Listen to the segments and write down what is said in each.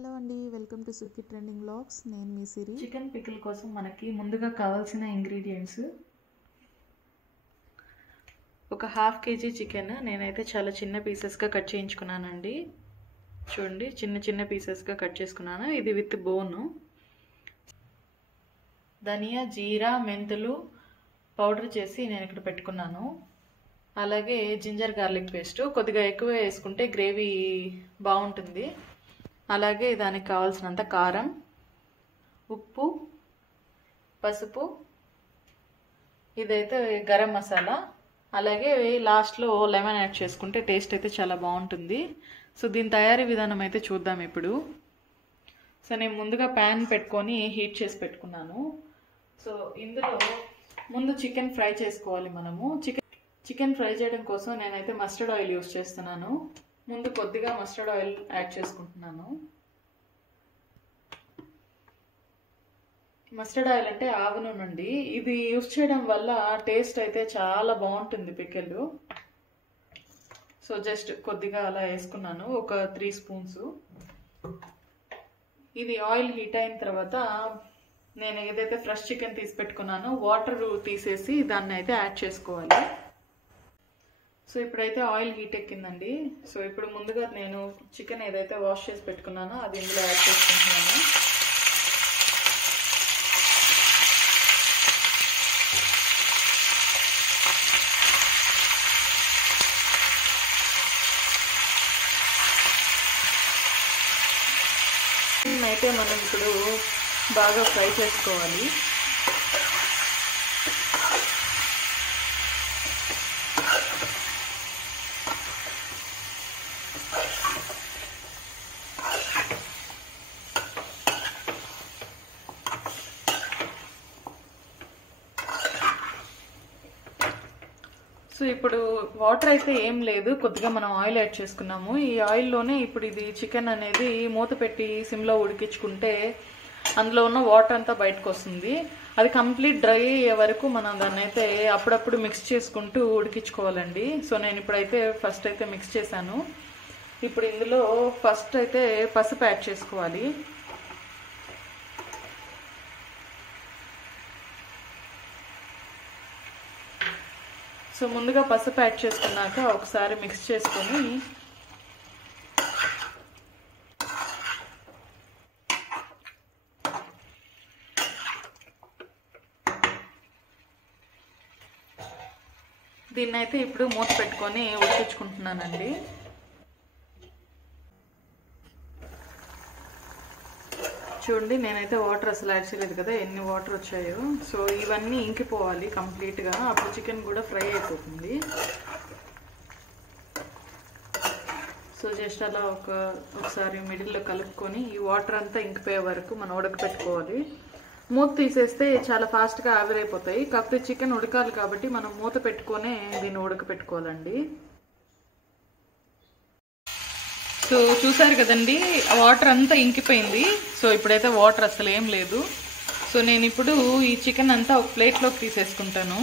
Hello అండి, welcome to Sukhi trending vlogs. నేను మీ సిరి. Chicken pickle కోసం మనకి ముందుగా కావాల్సిన ఇంగ్రీడియంట్స్ ఒక హాఫ్ కేజీ చికెన్ నేనైతే చాలా చిన్న పీసెస్గా కట్ చేయించుకున్నానండి. చూడండి, చిన్న చిన్న పీసెస్గా కట్ చేసుకున్నాను. ఇది విత్ బోను. ధనియా, జీరా, మెంతులు పౌడర్ చేసి నేను ఇక్కడ పెట్టుకున్నాను. అలాగే జింజర్ గార్లిక్ పేస్ట్ కొద్దిగా ఎక్కువ వేసుకుంటే గ్రేవీ బాగుంటుంది. అలాగే దానికి కావాల్సినంత కారం, ఉప్పు, పసుపు, ఇదైతే గరం మసాలా. అలాగే లాస్ట్లో లెమన్ యాడ్ చేసుకుంటే టేస్ట్ అయితే చాలా బాగుంటుంది. సో దీని తయారీ విధానం అయితే చూద్దాం ఇప్పుడు. సో నేను ముందుగా ప్యాన్ పెట్టుకొని హీట్ చేసి పెట్టుకున్నాను. సో ఇందులో ముందు చికెన్ ఫ్రై చేసుకోవాలి. మనము చికెన్ ఫ్రై చేయడం కోసం నేనైతే మస్టర్డ్ ఆయిల్ యూస్ చేస్తున్నాను. ముందు కొద్దిగా మస్టర్డ్ ఆయిల్ యాడ్ చేసుకుంటున్నాను. మస్టర్డ్ ఆయిల్ అంటే ఆవ నూనె అండి. ఇది యూస్ చేయడం వల్ల టేస్ట్ అయితే చాలా బాగుంటుంది పికిల్. సో జస్ట్ కొద్దిగా అలా వేసుకున్నాను, ఒక 3 స్పూన్స్. ఇది ఆయిల్ హీట్ అయిన తర్వాత నేను ఏదైతే ఫ్రెష్ చికెన్ తీసి పెట్టుకున్నానో వాటర్ తీసేసి దాన్ని అయితే యాడ్ చేసుకోవాలి. సో ఇప్పుడైతే ఆయిల్ హీట్ ఎక్కిందండి. సో ఇప్పుడు ముందుగా నేను చికెన్ ఏదైతే వాష్ చేసి పెట్టుకున్నానో అది ఇందులో యాడ్ చేసుకుంటున్నాను. అయితే మనం ఇప్పుడు బాగా ఫ్రై చేసుకోవాలి. సో ఇప్పుడు వాటర్ అయితే ఏం లేదు, కొద్దిగా మనం ఆయిల్ యాడ్ చేసుకున్నాము. ఈ ఆయిల్లోనే ఇప్పుడు ఇది చికెన్ అనేది మూత పెట్టి సిమ్లో ఉడికించుకుంటే అందులో ఉన్న వాటర్ అంతా బయటకు వస్తుంది. అది కంప్లీట్ డ్రై అయ్యే వరకు మనం దాన్ని అయితే అప్పుడప్పుడు మిక్స్ చేసుకుంటూ ఉడికించుకోవాలండి. సో నేను ఇప్పుడైతే ఫస్ట్ అయితే మిక్స్ చేశాను. ఇప్పుడు ఇందులో ఫస్ట్ అయితే పసుపు యాడ్ చేసుకోవాలి. సో ముందుగా పసుపు యాడ్ చేసుకున్నాక ఒకసారి మిక్స్ చేసుకొని దీన్ని అయితే ఇప్పుడు మూత పెట్టుకొని ఉడికించుకుంటున్నానండి. చూడండి, నేనైతే వాటర్ అసలు యాడ్ చేయలేదు కదా, ఎన్ని వాటర్ వచ్చాయో. సో ఇవన్నీ ఇంకిపోవాలి కంప్లీట్గా, అప్పుడు చికెన్ కూడా ఫ్రై అయిపోతుంది. సో జస్ట్ అలా ఒకసారి మిడిల్లో కలుపుకొని ఈ వాటర్ అంతా ఇంకిపోయే వరకు మనం ఉడకపెట్టుకోవాలి. మూత తీసేస్తే చాలా ఫాస్ట్గా ఆవిరైపోతాయి. కాకపోతే చికెన్ ఉడకాలి కాబట్టి మనం మూత పెట్టుకొనే దీన్ని ఉడకపెట్టుకోవాలండి. సో చూసారు కదండి, వాటర్ అంతా ఇంకిపోయింది. సో ఇప్పుడైతే వాటర్ అసలు ఏం లేదు. సో నేను ఇప్పుడు ఈ చికెన్ అంతా ఒక ప్లేట్లోకి తీసేసుకుంటాను.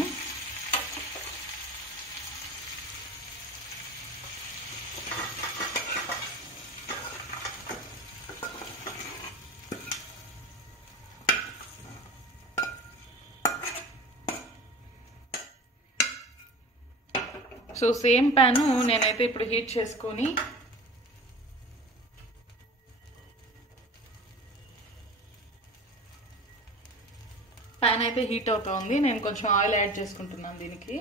సో సేమ్ ప్యాను నేనైతే ఇప్పుడు హీట్ చేసుకొని ప్యాన్ అయితే హీట్ అవుతుంది. నేను కొంచెం ఆయిల్ యాడ్ చేసుకుంటున్నాను దీనికి.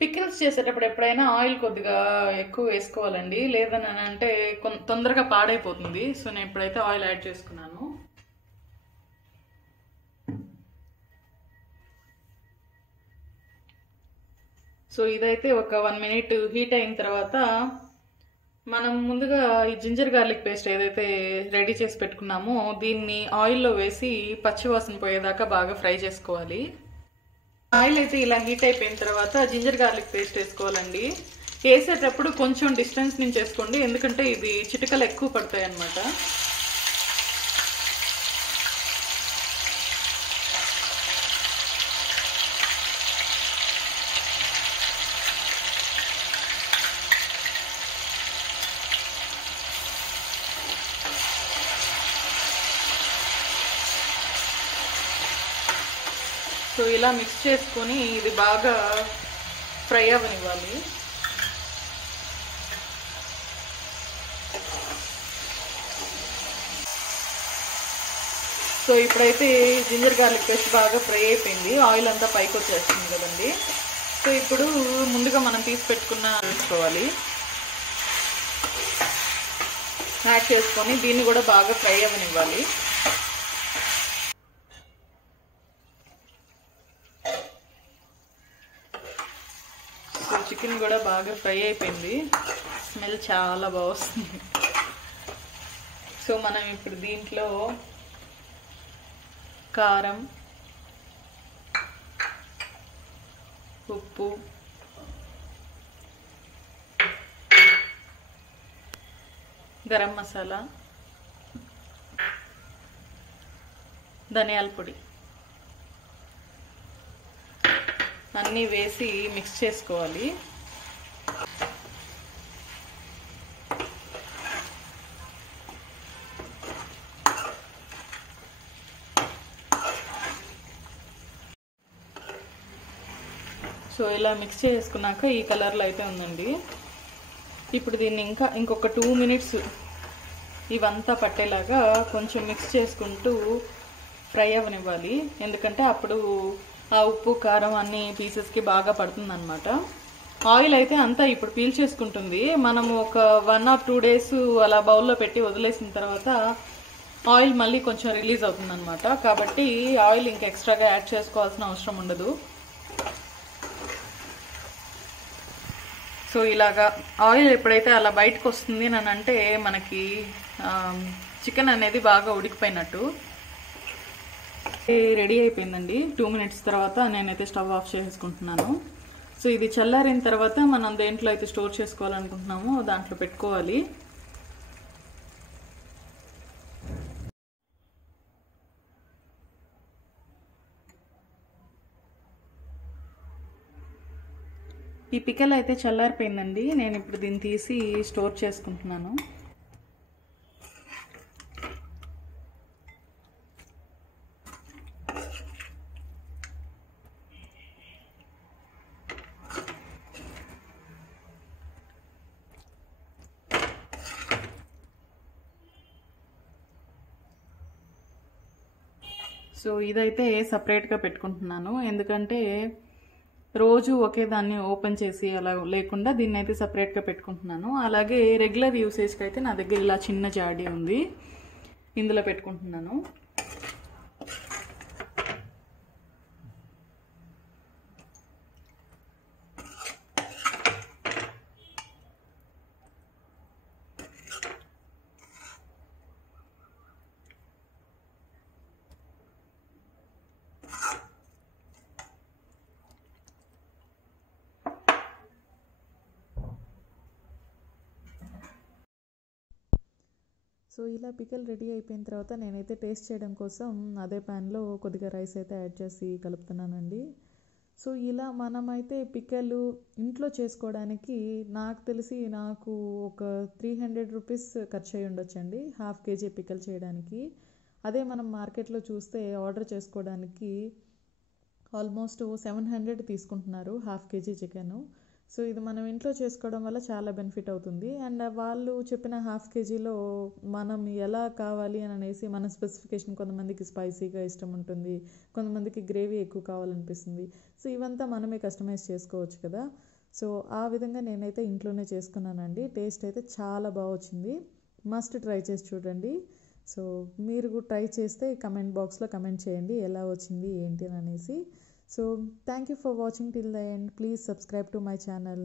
పికిల్స్ చేసేటప్పుడు ఎప్పుడైనా ఆయిల్ కొద్దిగా ఎక్కువ వేసుకోవాలండి, లేదని అంటే తొందరగా పాడైపోతుంది. సో నేను ఇప్పుడైతే ఆయిల్ యాడ్ చేసుకున్నాను. సో ఇదైతే ఒక 1 మినిట్ హీట్ అయిన తర్వాత మనం ముందుగా ఈ జింజర్ గార్లిక్ పేస్ట్ ఏదైతే రెడీ చేసి పెట్టుకున్నామో దీన్ని ఆయిల్లో వేసి పచ్చివాసన పోయేదాకా బాగా ఫ్రై చేసుకోవాలి. ఆయిల్ అయితే ఇలా హీట్ అయిపోయిన తర్వాత జింజర్ గార్లిక్ పేస్ట్ వేసుకోవాలండి. వేసేటప్పుడు కొంచెం డిస్టెన్స్ నుంచి వేసుకోండి, ఎందుకంటే ఇది చిటికలు ఎక్కువ పడతాయి అన్నమాట. సో ఇలా మిక్స్ చేసుకొని ఇది బాగా ఫ్రై అవ్వనివ్వాలి. సో ఇప్పుడైతే జింజర్ గార్లిక్ పేస్ట్ బాగా ఫ్రై అయిపోయింది, ఆయిల్ అంతా పైకి వచ్చేస్తుంది కదండి. సో ఇప్పుడు ముందుగా మనం తీసి పెట్టుకున్న వేసుకోవాలి, యాడ్ చేసుకొని దీన్ని కూడా బాగా ఫ్రై అవ్వనివ్వాలి. సో చికెన్ కూడా బాగా ఫ్రై అయిపోయింది, స్మెల్ చాలా బాగా వస్తుంది. సో మనం ఇప్పుడు దీంట్లో కారం, ఉప్పు, గరం మసాలా, ధనియాల పొడి అన్నీ వేసి మిక్స్ చేసుకోవాలి. సో ఇలా మిక్స్ చేసుకున్నాక ఈ కలర్లో అయితే ఉందండి. ఇప్పుడు దీన్ని ఇంకొక 2 మినిట్స్ ఇవంతా పట్టేలాగా కొంచెం మిక్స్ చేసుకుంటూ ఫ్రై అవ్వనివ్వాలి. ఎందుకంటే అప్పుడు ఆ ఉప్పు కారం అన్ని పీసెస్కి బాగా పడుతుంది అనమాట. ఆయిల్ అయితే అంతా ఇప్పుడు పీల్ చేసుకుంటుంది. మనము ఒక 1 or 2 days అలా బౌల్లో పెట్టి వదిలేసిన తర్వాత ఆయిల్ మళ్ళీ కొంచెం రిలీజ్ అవుతుంది అనమాట. కాబట్టి ఆయిల్ ఇంకా ఎక్స్ట్రాగా యాడ్ చేసుకోవాల్సిన అవసరం ఉండదు. సో ఇలాగా ఆయిల్ ఎప్పుడైతే అలా బయటకు వస్తుంది అని అంటే మనకి చికెన్ అనేది బాగా ఉడికిపోయినట్టు. రెడీ అయిపోయిందండి. 2 మినిట్స్ తర్వాత నేనైతే స్టవ్ ఆఫ్ చేసుకుంటున్నాను. సో ఇది చల్లారిన తర్వాత మనం దేంట్లో అయితే స్టోర్ చేసుకోవాలనుకుంటున్నామో దాంట్లో పెట్టుకోవాలి. ఈ పికల్ అయితే చల్లారిపోయిందండి. నేను ఇప్పుడు దీన్ని తీసి స్టోర్ చేసుకుంటున్నాను. సో ఇదైతే సపరేట్గా పెట్టుకుంటున్నాను, ఎందుకంటే రోజు ఒకే దాన్ని ఓపెన్ చేసి అలా లేకుండా దీన్ని అయితే సపరేట్గా పెట్టుకుంటున్నాను. అలాగే రెగ్యులర్ యూసేజ్కి అయితే నా దగ్గర ఇలా చిన్న జాడీ ఉంది, ఇందులో పెట్టుకుంటున్నాను. సో ఇలా పికల్ రెడీ అయిపోయిన తర్వాత నేనైతే టేస్ట్ చేయడం కోసం అదే ప్యాన్లో కొద్దిగా రైస్ అయితే యాడ్ చేసి కలుపుతున్నానండి. సో ఇలా మనమైతే పికలు ఇంట్లో చేసుకోవడానికి నాకు తెలిసి నాకు ఒక 300 రూపీస్ ఖర్చు అయ్యి ఉండొచ్చండి 1/2 kg పికల్ చేయడానికి. అదే మనం మార్కెట్లో చూస్తే ఆర్డర్ చేసుకోవడానికి ఆల్మోస్ట్ 700 తీసుకుంటున్నారు 1/2 kg చికెను. సో ఇది మనం ఇంట్లో చేసుకోవడం వల్ల చాలా బెనిఫిట్ అవుతుంది. అండ్ వాళ్ళు చెప్పిన 1/2 kgలో మనం ఎలా కావాలి అని అనేసి మన స్పెసిఫికేషన్, కొంతమందికి స్పైసీగా ఇష్టం ఉంటుంది, కొంతమందికి గ్రేవీ ఎక్కువ కావాలనిపిస్తుంది. సో ఇవంతా మనమే కస్టమైజ్ చేసుకోవచ్చు కదా. సో ఆ విధంగా నేనైతే ఇంట్లోనే చేసుకున్నానండి. టేస్ట్ అయితే చాలా బాగా వచ్చింది, మస్ట్ ట్రై చేసి చూడండి. సో మీరు ట్రై చేస్తే కమెంట్ బాక్స్లో కమెంట్ చేయండి ఎలా వచ్చింది ఏంటి అని అనేసి. So thank you for watching till the end. Please subscribe to my channel.